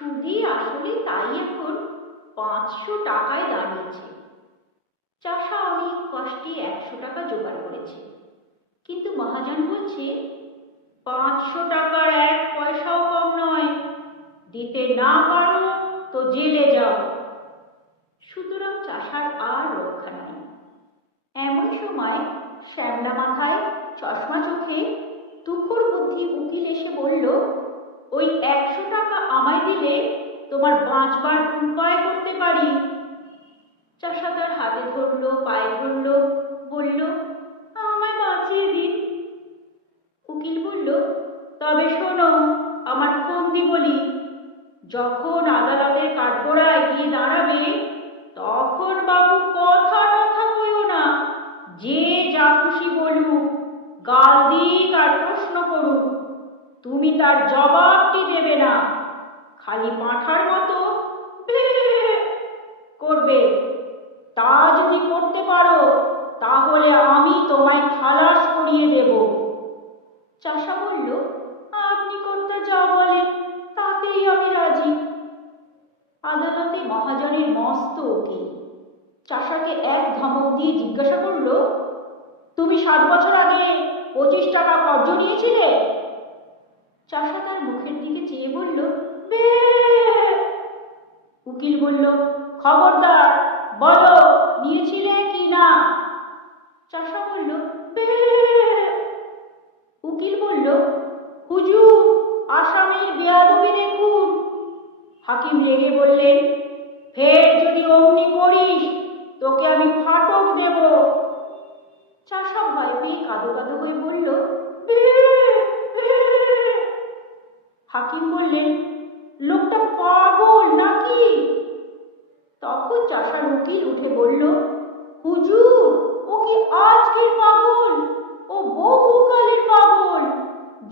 সুদে আসলে তাই এখন 500 টাকায় দাঁড়িয়েছে। চাষা অনেক কষ্টে 100 টাকা জোগাড় করেছে, কিন্তু মহাজন বলছে 500 টাকার 1 পয়সাও কম নয়, দিতে না পারো তো জেলে যাও। সুতরাং চাষার আর রক্ষা নাই। এমন সময় শ্যামলা মাথায়, চশমা চোখে, তুখোড় বুদ্ধি উকিল এসে বলল, ওই 100 টাকা আমায় দিলে তোমার বাঁচবার উপায় করতে পারি। চাষা তার হাতে ধরল, পায়ে ধরল, বলল, আমায় বাঁচিয়ে দিন। উকিল বলল, তবে শোনো, আমার ফন্দি বলি, যখন আদালতের কাঠগড়ায় গিয়ে দাঁড়াবে, তখন বাবু কথা টথা কইও না, যে যা খুশি বলুক, গাল দিক আর প্রশ্ন করুক, তুমি তার জবাবটি দেবে না, খালি পাঁঠার মতো করবে। তা যদি করতে পারো, তাহলে আমি তোমায় খালাস করিয়ে দেব। চাষা বলল, আপনি কর্তা যা বলেন তাতেই আমি রাজি। আদালতে মহাজনের মস্ত উকিল চাষাকে এক ধমক দিয়ে জিজ্ঞাসা করল, তুমি 7 বছর আগে 25 টাকা কর্জ নিয়েছিলে? চাষা তার মুখের দিকে চেয়ে বলল, বে। উকিল বলল, খবরদার, বলো নিয়েছিলে কি না? চাষা বলল, বে। উকিল বলল, হুজুর, আসামির বেয়াদবি দেখুন। হাকিম রেগে বললেন, ফের যদি অমনি করিস, তোকে আমি ফাটক দেব। চাষা ভয় পেয়ে কাঁদো কাঁদো হয়ে বলল, বে, বে। হাকিম বললেন, লোকটা পাগল নাকি? তখন চাষার উকিল উঠে বলল, হুজুর, ও কি আজকের পাগল, ও বহুকালের পাগল,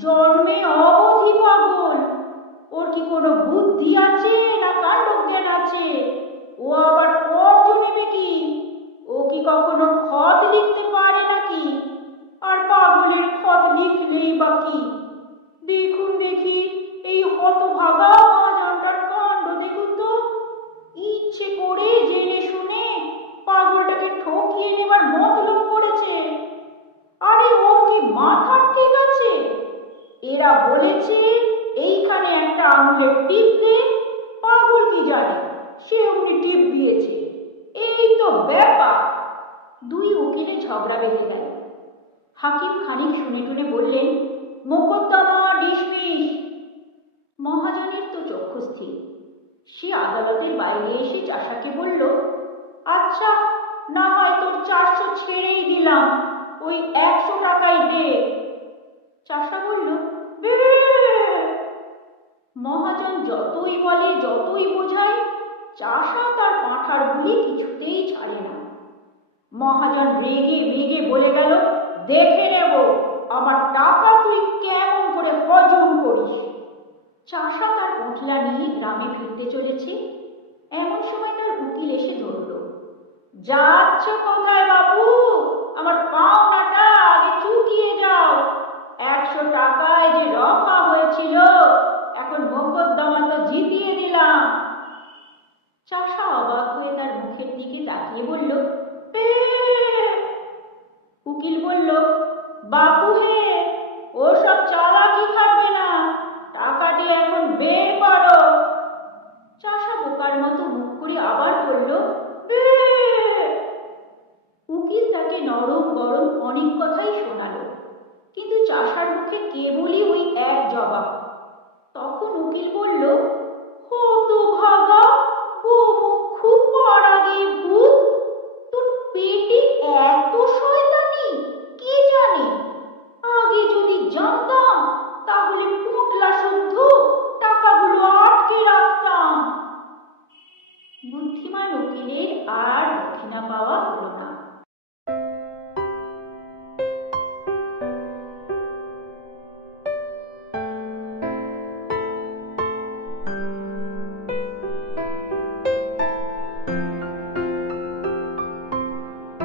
জন্মে অবধি পাগল। ওর কি কোনো বুদ্ধি আছে না কাণ্ডজ্ঞান আছে? ও আবার কর্জ নেবে কি? ও কি কখনো খত লিখতে পারে নাকি? আর পাগলের খত লিখলেই বা কি? দেখুন দেখি, এই হতভাগা মহাজনটার কাণ্ড দেখুন তো। ইচ্ছে করে জেনে শুনে পাগলটাকে ঠকিয়ে নেবার মতলব করেছে। আরে ওর কি মাথা ঠিক আছে? এরা বলেছে এইখানে একটা আঙুলের টিপ দে, পাগল কি জানে, সে অমনি টিপ দিয়েছে। এই তো ব্যাপার। দুই উকিলে ঝগড়া বেঁধে গেল। হাকিম খানিক শুনে টুনে বললেন, মোকদ্দমা ডিসমিস। মহাজনের তো চক্ষু স্থির। সে আদালতের বাইরে এসে চাষাকে বলল, আচ্ছা, না হয় তোর 400 ছেড়েই দিলাম, ওই 100 টাকাই দে। চাষা বলল, বে। মহাজন যতই বলে, যতই বোঝায়, চাষা তার পাঁঠার বুলি কিছুতেই ছাড়ে না। মহাজন রেগে মেগে বলে গেল, দেখে নেব আমার টাকা তুই কেমন করে হজম করিস। চাষা তার পোঁটলা নিয়ে গ্রামে ফিরতে চলেছে, এমন সময় তার উকিল এসে ধরল। যাচ্ছ কোথায় বাবু? আমার পাওনাটা আগে চুকিয়ে যাও। 100 টাকায় যে রফা হয়েছিল, এখন মোকদ্দমা তো জিতিয়ে দিলাম। চাষা অবাক হয়ে তার মুখের দিকে তাকিয়ে বলল, উকিল বলল, বাপু হে, ওসব চালাকি খাটবে না, টাকাটি এখন বের করো। চাষা বোকার মতো মুখ করে আবার বলল, উকিল তাকে নরম গরম অনেক কথাই শোনালো, কিন্তু চাষার মুখে কেবলই ওই এক জবাব। তখন উকিল বলল, হতভাগা, গোমুখু পরাগে ভূত, তোর পেটে এত শয়তানি, কে জানে? আগে যদি জানতাম, তাহলে পোঁটলা শুদ্ধ টাকাগুলো আটকে রাখতাম। বুদ্ধিমান উকিলের আর দক্ষিণা পাওয়া হলো না।